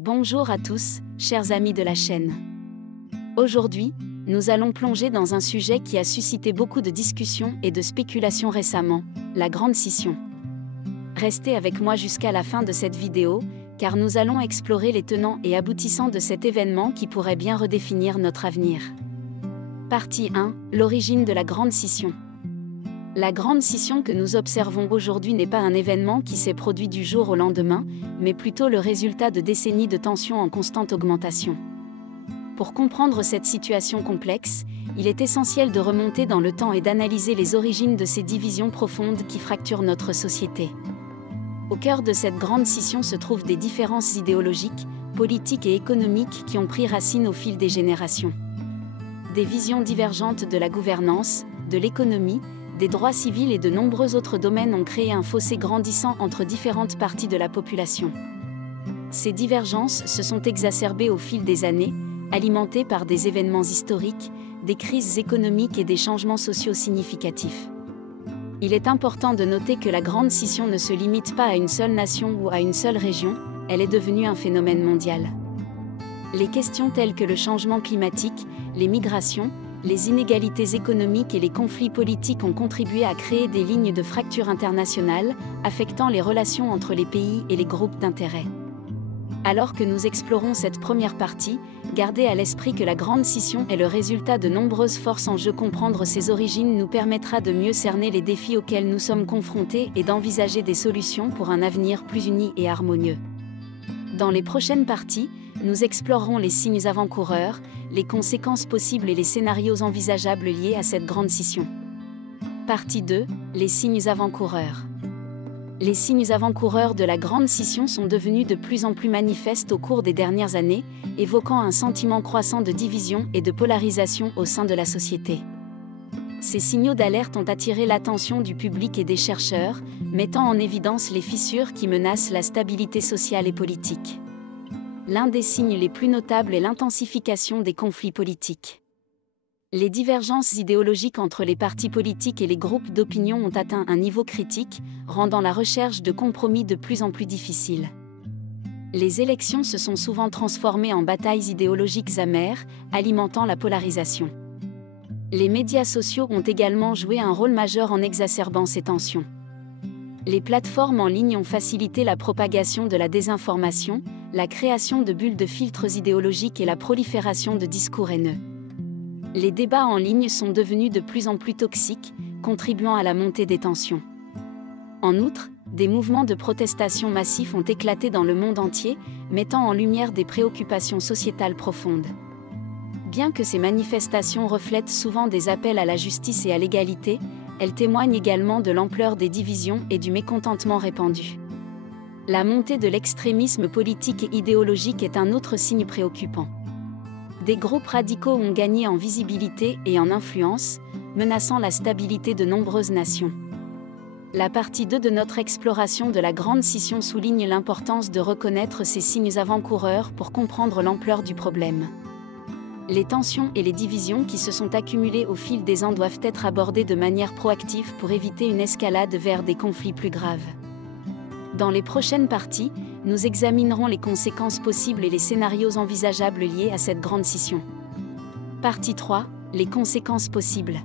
Bonjour à tous, chers amis de la chaîne. Aujourd'hui, nous allons plonger dans un sujet qui a suscité beaucoup de discussions et de spéculations récemment, la Grande Scission. Restez avec moi jusqu'à la fin de cette vidéo, car nous allons explorer les tenants et aboutissants de cet événement qui pourrait bien redéfinir notre avenir. Partie 1, l'origine de la Grande Scission. La Grande Scission que nous observons aujourd'hui n'est pas un événement qui s'est produit du jour au lendemain, mais plutôt le résultat de décennies de tensions en constante augmentation. Pour comprendre cette situation complexe, il est essentiel de remonter dans le temps et d'analyser les origines de ces divisions profondes qui fracturent notre société. Au cœur de cette Grande Scission se trouvent des différences idéologiques, politiques et économiques qui ont pris racine au fil des générations. Des visions divergentes de la gouvernance, de l'économie, des droits civils et de nombreux autres domaines ont créé un fossé grandissant entre différentes parties de la population. Ces divergences se sont exacerbées au fil des années, alimentées par des événements historiques, des crises économiques et des changements sociaux significatifs. Il est important de noter que la Grande Scission ne se limite pas à une seule nation ou à une seule région, elle est devenue un phénomène mondial. Les questions telles que le changement climatique, les migrations, les inégalités économiques et les conflits politiques ont contribué à créer des lignes de fracture internationales, affectant les relations entre les pays et les groupes d'intérêt. Alors que nous explorons cette première partie, gardez à l'esprit que la Grande Scission est le résultat de nombreuses forces en jeu. Comprendre ses origines nous permettra de mieux cerner les défis auxquels nous sommes confrontés et d'envisager des solutions pour un avenir plus uni et harmonieux. Dans les prochaines parties, nous explorerons les signes avant-coureurs, les conséquences possibles et les scénarios envisageables liés à cette Grande Scission. Partie 2, les signes avant-coureurs. Les signes avant-coureurs de la Grande Scission sont devenus de plus en plus manifestes au cours des dernières années, évoquant un sentiment croissant de division et de polarisation au sein de la société. Ces signaux d'alerte ont attiré l'attention du public et des chercheurs, mettant en évidence les fissures qui menacent la stabilité sociale et politique. L'un des signes les plus notables est l'intensification des conflits politiques. Les divergences idéologiques entre les partis politiques et les groupes d'opinion ont atteint un niveau critique, rendant la recherche de compromis de plus en plus difficile. Les élections se sont souvent transformées en batailles idéologiques amères, alimentant la polarisation. Les médias sociaux ont également joué un rôle majeur en exacerbant ces tensions. Les plateformes en ligne ont facilité la propagation de la désinformation, la création de bulles de filtres idéologiques et la prolifération de discours haineux. Les débats en ligne sont devenus de plus en plus toxiques, contribuant à la montée des tensions. En outre, des mouvements de protestation massifs ont éclaté dans le monde entier, mettant en lumière des préoccupations sociétales profondes. Bien que ces manifestations reflètent souvent des appels à la justice et à l'égalité, elles témoignent également de l'ampleur des divisions et du mécontentement répandu. La montée de l'extrémisme politique et idéologique est un autre signe préoccupant. Des groupes radicaux ont gagné en visibilité et en influence, menaçant la stabilité de nombreuses nations. La partie 2 de notre exploration de la Grande Scission souligne l'importance de reconnaître ces signes avant-coureurs pour comprendre l'ampleur du problème. Les tensions et les divisions qui se sont accumulées au fil des ans doivent être abordées de manière proactive pour éviter une escalade vers des conflits plus graves. Dans les prochaines parties, nous examinerons les conséquences possibles et les scénarios envisageables liés à cette Grande Scission. Partie 3, les conséquences possibles.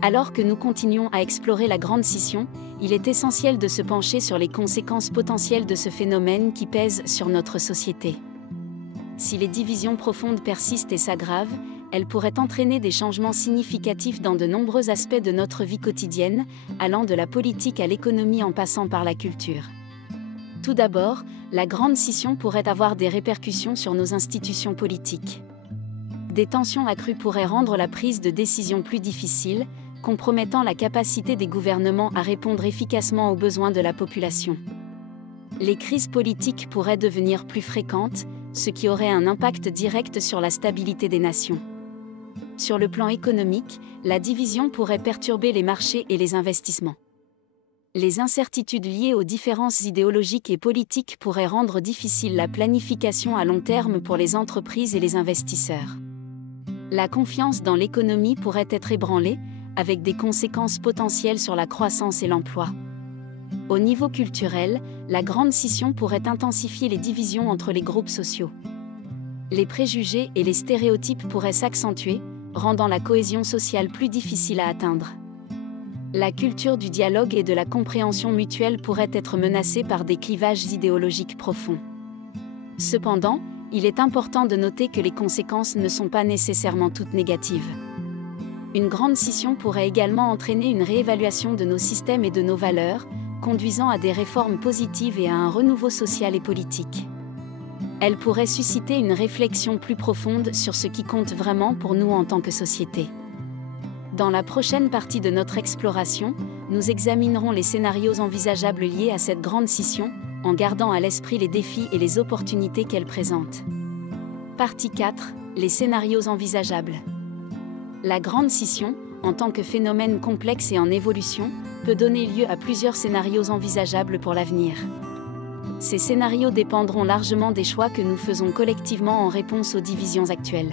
Alors que nous continuons à explorer la Grande Scission, il est essentiel de se pencher sur les conséquences potentielles de ce phénomène qui pèse sur notre société. Si les divisions profondes persistent et s'aggravent, elles pourraient entraîner des changements significatifs dans de nombreux aspects de notre vie quotidienne, allant de la politique à l'économie en passant par la culture. Tout d'abord, la Grande Scission pourrait avoir des répercussions sur nos institutions politiques. Des tensions accrues pourraient rendre la prise de décision plus difficile, compromettant la capacité des gouvernements à répondre efficacement aux besoins de la population. Les crises politiques pourraient devenir plus fréquentes, ce qui aurait un impact direct sur la stabilité des nations. Sur le plan économique, la division pourrait perturber les marchés et les investissements. Les incertitudes liées aux différences idéologiques et politiques pourraient rendre difficile la planification à long terme pour les entreprises et les investisseurs. La confiance dans l'économie pourrait être ébranlée, avec des conséquences potentielles sur la croissance et l'emploi. Au niveau culturel, la grande scission pourrait intensifier les divisions entre les groupes sociaux. Les préjugés et les stéréotypes pourraient s'accentuer, rendant la cohésion sociale plus difficile à atteindre. La culture du dialogue et de la compréhension mutuelle pourrait être menacée par des clivages idéologiques profonds. Cependant, il est important de noter que les conséquences ne sont pas nécessairement toutes négatives. Une grande scission pourrait également entraîner une réévaluation de nos systèmes et de nos valeurs, conduisant à des réformes positives et à un renouveau social et politique. Elle pourrait susciter une réflexion plus profonde sur ce qui compte vraiment pour nous en tant que société. Dans la prochaine partie de notre exploration, nous examinerons les scénarios envisageables liés à cette grande scission, en gardant à l'esprit les défis et les opportunités qu'elle présente. Partie 4. Les scénarios envisageables. La grande scission, en tant que phénomène complexe et en évolution, peut donner lieu à plusieurs scénarios envisageables pour l'avenir. Ces scénarios dépendront largement des choix que nous faisons collectivement en réponse aux divisions actuelles.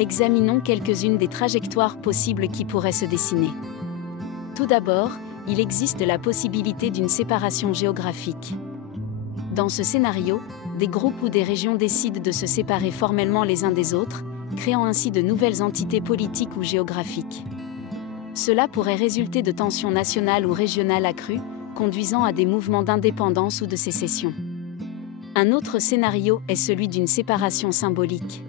Examinons quelques-unes des trajectoires possibles qui pourraient se dessiner. Tout d'abord, il existe la possibilité d'une séparation géographique. Dans ce scénario, des groupes ou des régions décident de se séparer formellement les uns des autres, créant ainsi de nouvelles entités politiques ou géographiques. Cela pourrait résulter de tensions nationales ou régionales accrues, conduisant à des mouvements d'indépendance ou de sécession. Un autre scénario est celui d'une séparation symbolique.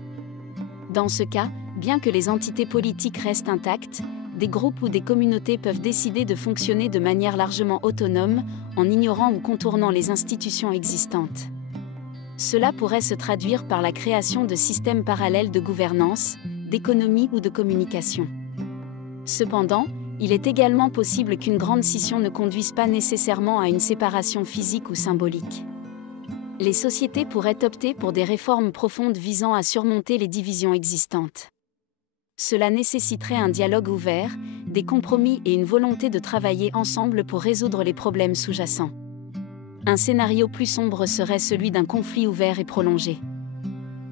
Dans ce cas, bien que les entités politiques restent intactes, des groupes ou des communautés peuvent décider de fonctionner de manière largement autonome, en ignorant ou contournant les institutions existantes. Cela pourrait se traduire par la création de systèmes parallèles de gouvernance, d'économie ou de communication. Cependant, il est également possible qu'une grande scission ne conduise pas nécessairement à une séparation physique ou symbolique. Les sociétés pourraient opter pour des réformes profondes visant à surmonter les divisions existantes. Cela nécessiterait un dialogue ouvert, des compromis et une volonté de travailler ensemble pour résoudre les problèmes sous-jacents. Un scénario plus sombre serait celui d'un conflit ouvert et prolongé.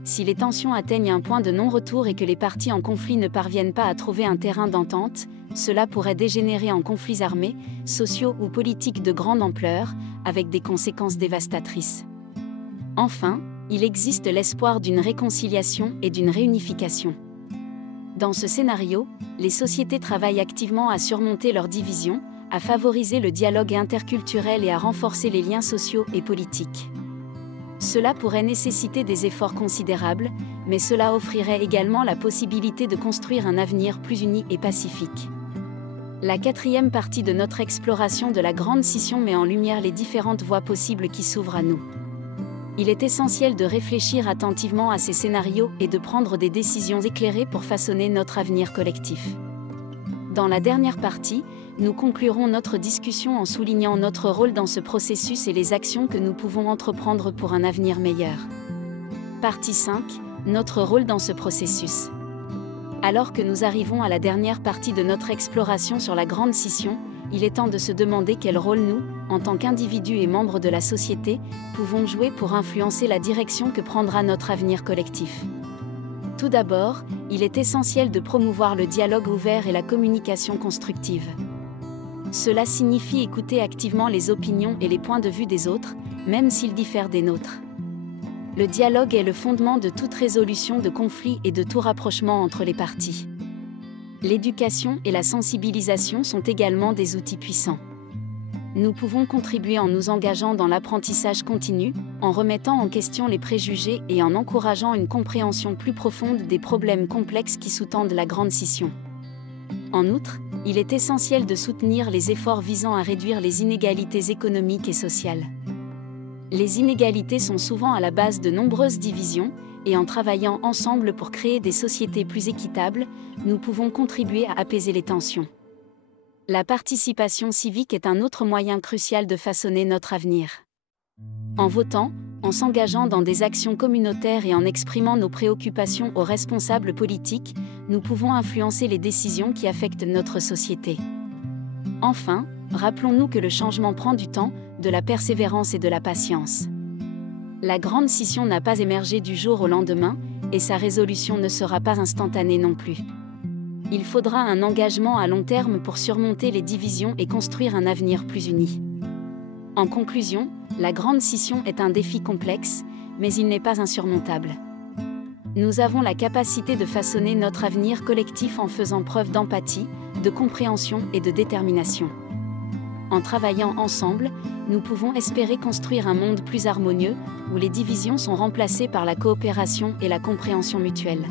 Si les tensions atteignent un point de non-retour et que les parties en conflit ne parviennent pas à trouver un terrain d'entente, cela pourrait dégénérer en conflits armés, sociaux ou politiques de grande ampleur, avec des conséquences dévastatrices. Enfin, il existe l'espoir d'une réconciliation et d'une réunification. Dans ce scénario, les sociétés travaillent activement à surmonter leurs divisions, à favoriser le dialogue interculturel et à renforcer les liens sociaux et politiques. Cela pourrait nécessiter des efforts considérables, mais cela offrirait également la possibilité de construire un avenir plus uni et pacifique. La quatrième partie de notre exploration de la grande scission met en lumière les différentes voies possibles qui s'ouvrent à nous. Il est essentiel de réfléchir attentivement à ces scénarios et de prendre des décisions éclairées pour façonner notre avenir collectif. Dans la dernière partie, nous conclurons notre discussion en soulignant notre rôle dans ce processus et les actions que nous pouvons entreprendre pour un avenir meilleur. Partie 5. Notre rôle dans ce processus. Alors que nous arrivons à la dernière partie de notre exploration sur la grande scission, il est temps de se demander quel rôle nous, en tant qu'individus et membres de la société, pouvons jouer pour influencer la direction que prendra notre avenir collectif. Tout d'abord, il est essentiel de promouvoir le dialogue ouvert et la communication constructive. Cela signifie écouter activement les opinions et les points de vue des autres, même s'ils diffèrent des nôtres. Le dialogue est le fondement de toute résolution de conflits et de tout rapprochement entre les parties. L'éducation et la sensibilisation sont également des outils puissants. Nous pouvons contribuer en nous engageant dans l'apprentissage continu, en remettant en question les préjugés et en encourageant une compréhension plus profonde des problèmes complexes qui sous-tendent la grande scission. En outre, il est essentiel de soutenir les efforts visant à réduire les inégalités économiques et sociales. Les inégalités sont souvent à la base de nombreuses divisions, et en travaillant ensemble pour créer des sociétés plus équitables, nous pouvons contribuer à apaiser les tensions. La participation civique est un autre moyen crucial de façonner notre avenir. En votant, en s'engageant dans des actions communautaires et en exprimant nos préoccupations aux responsables politiques, nous pouvons influencer les décisions qui affectent notre société. Enfin, rappelons-nous que le changement prend du temps, de la persévérance et de la patience. La grande scission n'a pas émergé du jour au lendemain, et sa résolution ne sera pas instantanée non plus. Il faudra un engagement à long terme pour surmonter les divisions et construire un avenir plus uni. En conclusion, la grande scission est un défi complexe, mais il n'est pas insurmontable. Nous avons la capacité de façonner notre avenir collectif en faisant preuve d'empathie, de compréhension et de détermination. En travaillant ensemble, nous pouvons espérer construire un monde plus harmonieux, où les divisions sont remplacées par la coopération et la compréhension mutuelle.